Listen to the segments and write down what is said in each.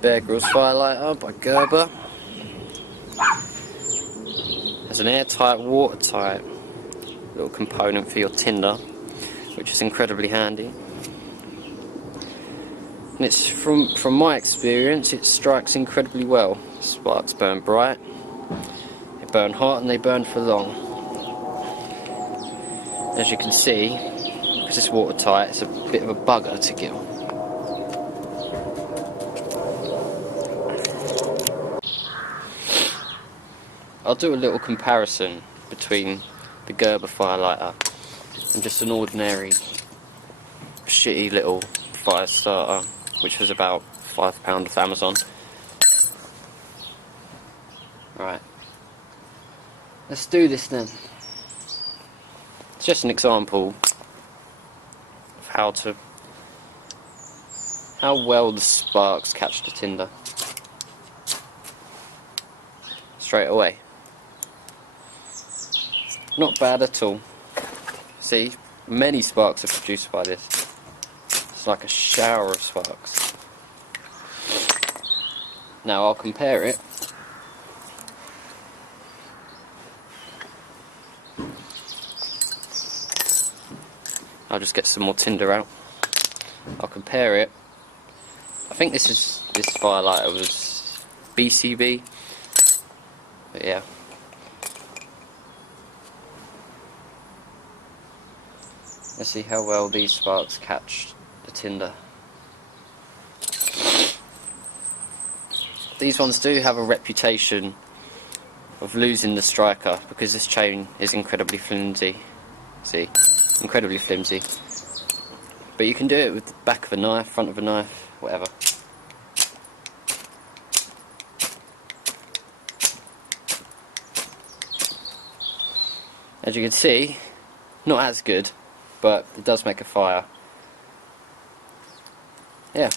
Bear Grylls Firelighter by Gerber. Has an airtight, watertight little component for your tinder, which is incredibly handy. And it's from my experience, it strikes incredibly well. Sparks burn bright, they burn hot, and they burn for long. As you can see, because it's watertight, it's a bit of a bugger to kill. I'll do a little comparison between the Gerber Firelighter and just an ordinary shitty little fire starter, which was about £5 off Amazon. Right, let's do this then. It's just an example of how well the sparks catch the tinder straight away. Not bad at all. See, many sparks are produced by this. It's like a shower of sparks. Now I'll compare it . I'll just get some more tinder out. I'll compare it. I think this firelighter was BCB. But yeah. Let's see how well these sparks catch the tinder. These ones do have a reputation of losing the striker because this chain is incredibly flimsy. See, incredibly flimsy. But you can do it with the back of a knife, front of a knife, whatever. As you can see, not as good, but it does make a fire. Yeah.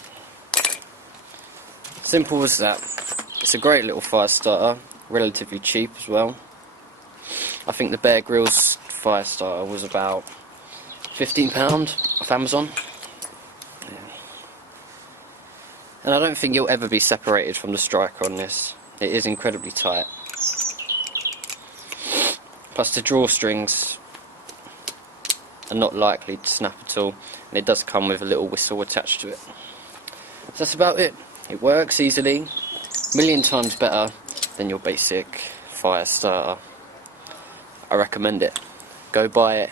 Simple as that. It's a great little fire starter, relatively cheap as well. I think the Bear Grylls fire starter was about £15 off Amazon. Yeah. And I don't think you'll ever be separated from the striker on this. It is incredibly tight. Plus the drawstrings are not likely to snap at all, and it does come with a little whistle attached to it. So that's about it. It works easily, a million times better than your basic fire starter. I recommend it. Go buy it.